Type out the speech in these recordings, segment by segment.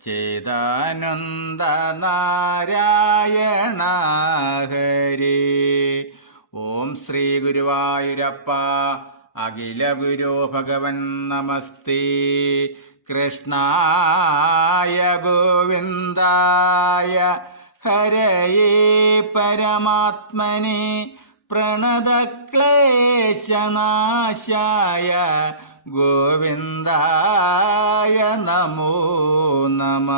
സച്ചിദാനന്ദ നാരായണ ഹരി ഓം ശ്രീ ഗുരുവായൂരപ്പ അഖില ഗുരു ഭഗവൻ നമസ്തേ. കൃഷ്ണായ ഗോവിന്ദായ ഹരയേ പരമാത്മനെ. പ്രണതക്ലേശനാശായ ഗോവിന്ദായ നമോ നമ.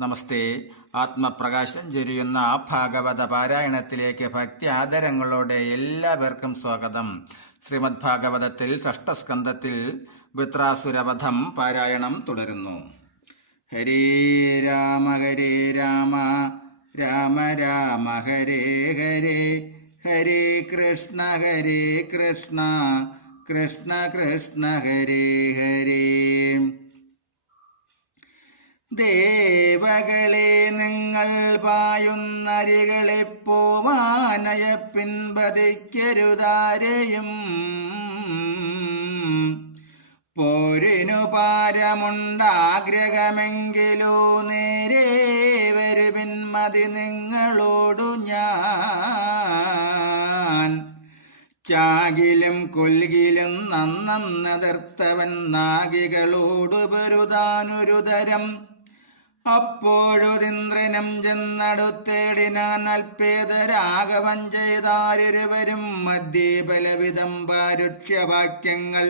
നമസ്തേ. ആത്മപ്രകാശം ചൊരിയുന്ന ഭാഗവത പാരായണത്തിലേക്ക് ഭക്തി ആദരങ്ങളോടെ എല്ലാവർക്കും സ്വാഗതം. ശ്രീമദ് ഭാഗവതത്തിൽ ഷഷ്ടസ്കന്ധത്തിൽ വൃത്രാസുരവധം പാരായണം തുടരുന്നു. ഹരേ രാമ ഹരേ രാമ. രാമ രാമ ഹരേ ഹരേ. ഹരേ കൃഷ്ണ ഹരേ കൃഷ്ണ കൃഷ്ണ കൃഷ്ണ ഹരേ ഹരേ. ദേവകളെ നിങ്ങൾ പായുന്നരികളെ പോവാനയ പിൻപതിക്കരുതാരെയും പോരിനു പാരമുണ്ടാഗ്രഹമെങ്കിലോ നേരെ വരുവിന്മതി നിങ്ങളോടു ഞാൻ ചാകിലും കൊൽകിലും നന്നന്നതിർത്തവൻ നാഗികളോടു പെരുതാനൊരു തരം അപ്പോഴൊതിന്ദ്രനം ചെന്നടുത്തേടിനാൻ അൽപേതരാഘവൻ ചെയ്താരിരുവരും മധ്യേ പലവിധം പാരുഷ്യവാക്യങ്ങൾ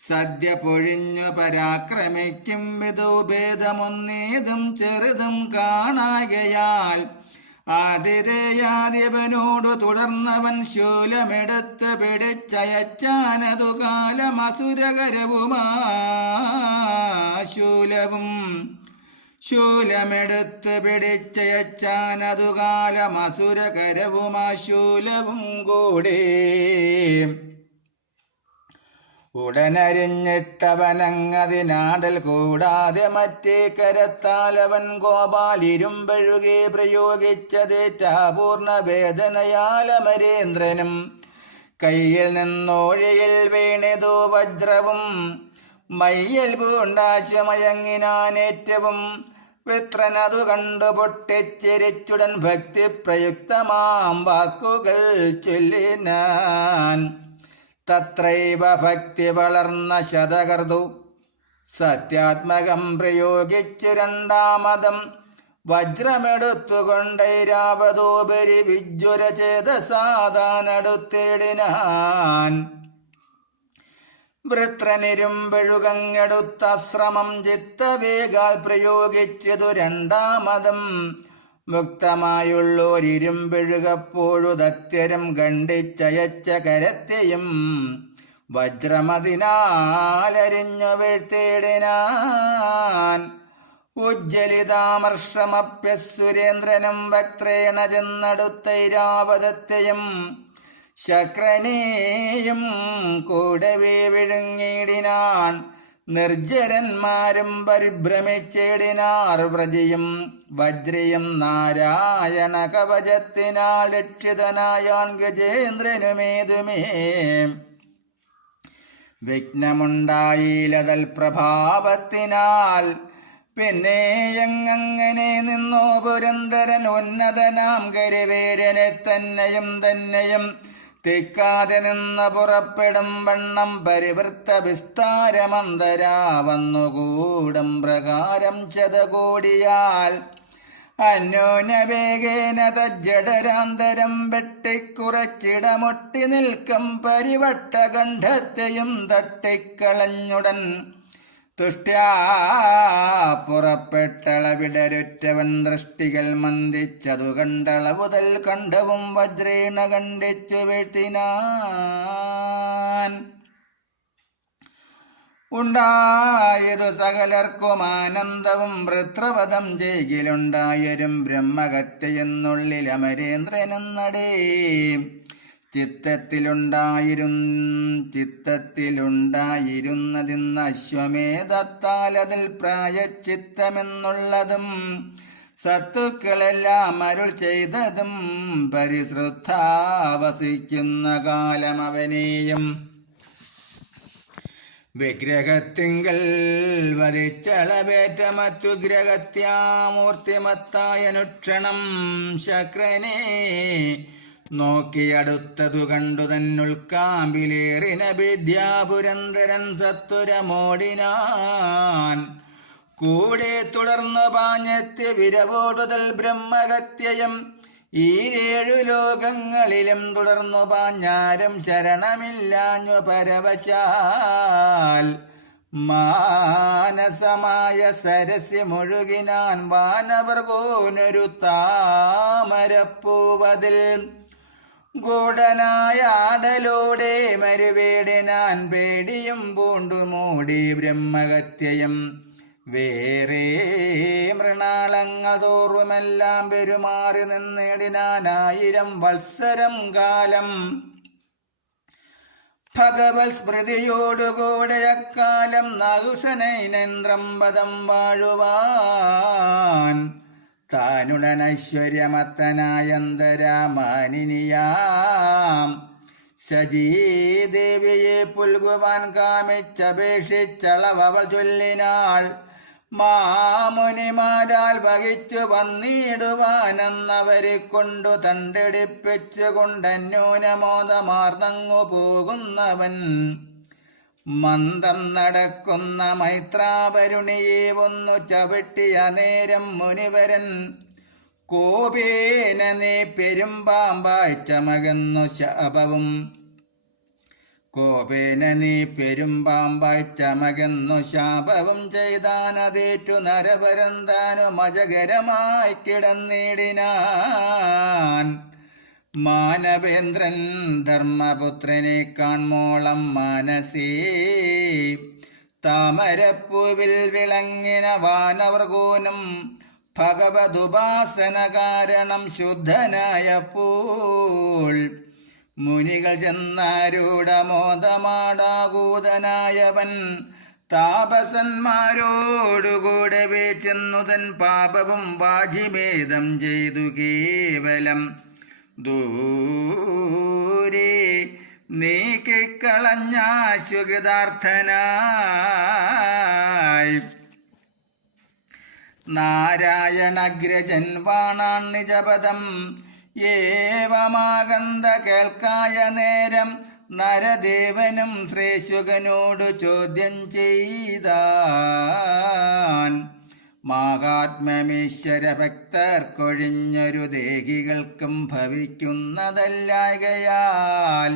സദ്യ പൊഴിഞ്ഞു പരാക്രമിക്കും വിധോഭേദമൊന്നേതും ചെറുതും കാണാകയാൽ ആതിഥേയാധിപനോടു തുടർന്നവൻ ശൂലമെടുത്ത് പിടിച്ചയച്ചാനതു കാലമസുരകരവുമാശൂലവും ശൂലമെടുത്ത് പിടിച്ചയച്ചാനതു കാലമസുരകരവുമാശൂലവും കൂടേ. ഉടനരിഞ്ഞിട്ടവനങ്ങതിനാടൽ കൂടാതെ മറ്റേ കരത്താലവൻ ഗോപാലിരുമ്പഴുകെ പ്രയോഗിച്ചതേറ്റാപൂർണ വേദനയാലമരേന്ദ്രനും കയ്യിൽ നിന്നോഴിയിൽ വീണിതു വജ്രവും മയ്യൽ പൂണ്ടാശമയങ്ങിനാനേറ്റവും വിത്രനതു കണ്ടു പൊട്ടിച്ചിരിച്ചുടൻ ഭക്തി പ്രയുക്തമാം വാക്കുകൾ ചൊല്ലിനാൻ. തത്രൈവ ഭക്തി വളർന്ന ശതകർതു. സത്യാത്മകം പ്രയോഗിച്ചു രണ്ടാമതം വജ്രമെടുത്തുകൊണ്ടൈരാവതോപരി വിജ്വര ചേതസാദാനടുത്തേടിനാൻ. വൃത്രനിരുമ്പഴുകങ്ങെടുത്ത ശ്രമം ചിത്തവേഗാൽ പ്രയോഗിച്ചതു രണ്ടാമതം മുക്തമായുള്ളോരിരുമ്പെഴുകപ്പോഴുതത്യരം കണ്ടിച്ചയച്ച കരത്തെയും വജ്രമതിനാലരിഞ്ഞു വീഴ്ത്തേടിനാൻ ഉജ്ജലിതാമർഷമപ്യ സുരേന്ദ്രനും വക്രേണ ചെന്നടുത്തൈരാവതത്തെയും ശക്രനെയും കൂടവേ വിഴുങ്ങിടിനാൻ നിർജരന്മാരും പരിഭ്രമിച്ചേടിനാർ വ്രജയും വജ്രയും നാരായണ കവചത്തിനാൽ രക്ഷിതനായാൻ ഗജേന്ദ്രനുമേതുമേ. വിഘ്നമുണ്ടായിലതൽ പ്രഭാവത്തിനാൽ പിന്നെ എങ്ങനെ നിന്നോ പുരന്തരൻ ഉന്നതനാം കരിവേരനെ തന്നെയും തന്നെയും തിക്കാതെ നിന്ന് പുറപ്പെടും വണ്ണം പരിവൃത്ത വിസ്താരമന്തരാ വന്നുകൂടും പ്രകാരം ചതകൂടിയാൽ അന്യോന്യവേഗേന തജ്ജടരാന്തരം വെട്ടിക്കുറച്ചിടമൊട്ടി നിൽക്കും പരിവട്ടകണ്ഠത്തെയും തട്ടിക്കളഞ്ഞുടൻ തുഷ്ട്യാ പുറപ്പെട്ടളവിടരുറ്റവൻ ദൃഷ്ടികൾ മന്ദിച്ചതു കണ്ടളവുതൽ കണ്ടവും വജ്രേണ കണ്ടിച്ചു വീഴ്ത്തിനാൻ. ഉണ്ടായതു സകലർക്കും ആനന്ദവും വൃത്രവധം ചെയ്കിലുണ്ടായൊരും ബ്രഹ്മഹത്യയെന്നുള്ളിൽ അമരേന്ദ്രനെന്നടേ ചിത്തത്തിലുണ്ടായിരു ചിത്തത്തിലുണ്ടായിരുന്നതിന്ന് അശ്വമേധത്താൽ അതിൽ പ്രായച്ചിത്തമെന്നുള്ളതും സത്തുക്കളെല്ലാം അരുൾ ചെയ്തതും പരിശ്രദ്ധാവസിക്കുന്ന കാലം അവനെയും. വിഗ്രഹത്തിങ്കൽ വധിച്ചളവേറ്റ മറ്റു ഗ്രഹത്യാമൂർത്തിമത്തായ അനുക്ഷണം ശക്രനെ നോക്കിയടുത്തതു കണ്ടു തന്നുൾക്കാമ്പിലേറിന വിദ്യാപുരന്തരൻ സത്വരമോടിനാൻ. കൂടെ തുടർന്ന് പാഞ്ഞെത്തി വിരവോടുതൽ ബ്രഹ്മഹത്യയും ഈ ഏഴു ലോകങ്ങളിലും തുടർന്നു പാഞ്ഞാരും ശരണമില്ലാഞ്ഞു പരവശാൽ. മാനസമായ സരസ്യ മുഴുകിനാൻ വാനവർ കോനൊരു താമരപ്പൂവതിൽ ഗൂഢനായ ആടലോടെ മരുവേടിനാൻ പേടിയും പൂണ്ടു മൂടി ബ്രഹ്മഹത്യയം. വേറെ മൃണാളങ്ങൾ തോറുമെല്ലാം പെരുമാറി നിന്നിടിനാനായിരം വത്സരം കാലം. ഭഗവത് സ്മൃതിയോടുകൂടെ അക്കാലം നകുശനൈനേന്ദ്രം പദം വാഴുവാൻ താനുടനൈശ്വര്യമത്തനായന്തരാമാനിനിയാം സജീദേവിയെ പുൽകുവാൻ കാമിച്ചപേക്ഷിച്ചളവൾ ചൊല്ലിനാൾ മാമുനിമാരാൽ വഹിച്ചു വന്നിടുവാനെന്നവരെ കൊണ്ടു തണ്ടെടുപ്പിച്ചു കൊണ്ടന്യൂനമോദമാർന്നങ്ങു പോകുന്നവൻ. മന്ദം നടക്കുന്ന മൈത്രാവരുണിയെ ഒന്നു ചവിട്ടിയ നേരം മുനിവരൻ കോപേന നീ പെരുമ്പാമ്പായി ചമകുന്നു ശാപവും. കോപേന നീ പെരുമ്പാമ്പായി ചമകുന്നു ശാപവും. ചെയ്താനതേറ്റു നരവരന്താനു മജകരമായി കിടന്നിടിനാൻ. മാനവേന്ദ്രൻ ധർമ്മപുത്രനെ കാൺമോളം മാനസേ. താമരപ്പൂവിൽ വിളങ്ങിന വാനവർഗോനും ഭഗവതുപാസന കാരണം ശുദ്ധനായ പൂൾ മുനികൾ ചെന്നാരൂഢമോദമാടാകൂതനായവൻ താപസന്മാരോടുകൂടെ വേച്ചെന്നുതൻ പാപവും വാജിമേദം ചെയ്തു കേവലം ദൂരെ നീക്കിക്കളഞ്ഞ ശുഗിതാർത്ഥനായി നാരായണഗ്രജൻ വാണാൻ നിജപദം ഏവമാകന്ത കേൾക്കായ നേരം നരദേവനും ശ്രേശുകനോട് ചോദ്യം ചെയ്താൻ. മാഹാത്മ്യമീശ്വര ഭക്തർക്കൊഴിഞ്ഞൊരു ദേഹികൾക്കും ഭവിക്കുന്നതല്ലായകയാൽ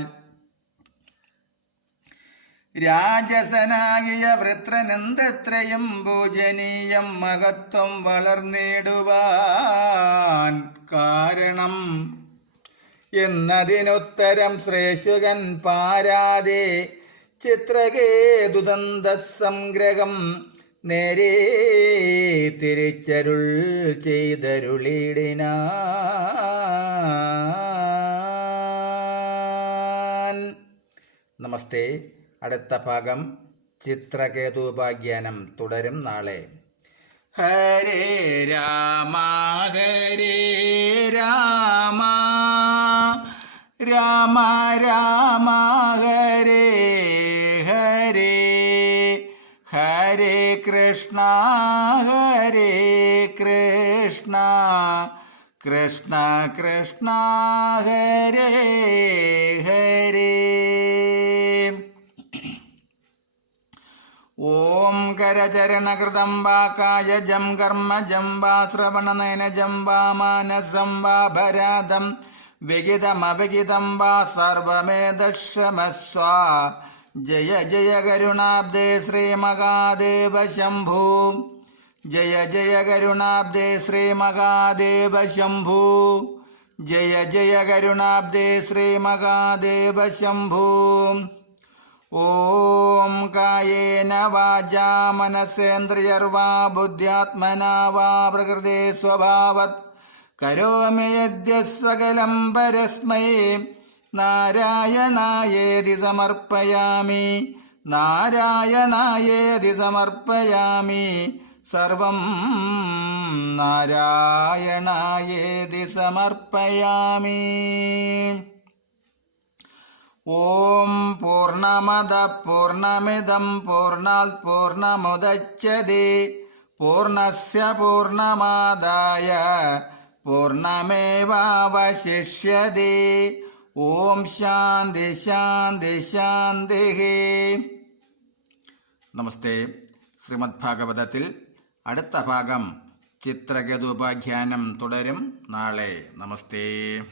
രാജസനാകിയ വൃത്രനെന്തത്രയും പൂജനീയം മഹത്വം വളർന്നിടുവാൻ കാരണം എന്നതിനുത്തരം ശ്രേഷുകൻ പാരാതെ ചിത്രകേതുദന്ത സംഗ്രഹം നേരെ തിരിച്ചരുൾ ചെയ്തരുളിടിനാൻ. നമസ്തേ. അടുത്ത ഭാഗം ചിത്രകേതുപാഖ്യാനം തുടരും നാളെ. ഹരേ രാമ ഹരേ രാമ. രാമ രാമ ഹരേ കൃഷ്ണ ഹരേ കൃഷ്ണ. കൃഷ്ണ കൃഷ്ണ ഹരേ ഹരേ. ഓം കരചരണകൃതം വാ കായജം കർമ്മജം വാ ശ്രവണനയനജം വാ മാനസം വാ ഭരാതം. വിഹിതമവിഹിതം വാ സർവമേധക്ഷമസ്വ. ജയ ജയ കരുണാബ്ദേ ശ്രീ മഹാദേവ ശംഭൂ. ജയ ജയ കരുണാബ്ദേ ശ്രീ മഹാദേവ ശംഭൂ. ജയ ജയ കരുണാബ്ദേ ശ്രീ മഹാദേവ ശംഭൂ. ഓം കായേന വാചാ മനസേന്ദ്രിയർവാ ബുദ്ധ്യാത്മനാ വാ പ്രകൃതി സ്വഭാവത്. കരോമി യദ്യ സകലം പരസ്മൈ. നാരായണായേതി സമർപ്പയാമി നാരായണായേതി സമർപ്പയാമി സർവം നാരായണായേതി സമർപ്പയാമി ഓം പൂർണ്ണമദ പൂർണ്ണമിദം പൂർണ്ണാത് പൂർണ്ണമുദച്യതി പൂർണ്ണസ്യ പൂർണ്ണമാദായ പൂർണ്ണമേവാവശിഷ്യതി ഓം ശാന്തി ശാന്തി ശാന്തി. നമസ്തേ. ശ്രീമദ് ഭാഗവതത്തിൽ അടുത്ത ഭാഗം ചിത്രഗതുപാഖ്യാനം തുടരും. നാളെ നമസ്തേ.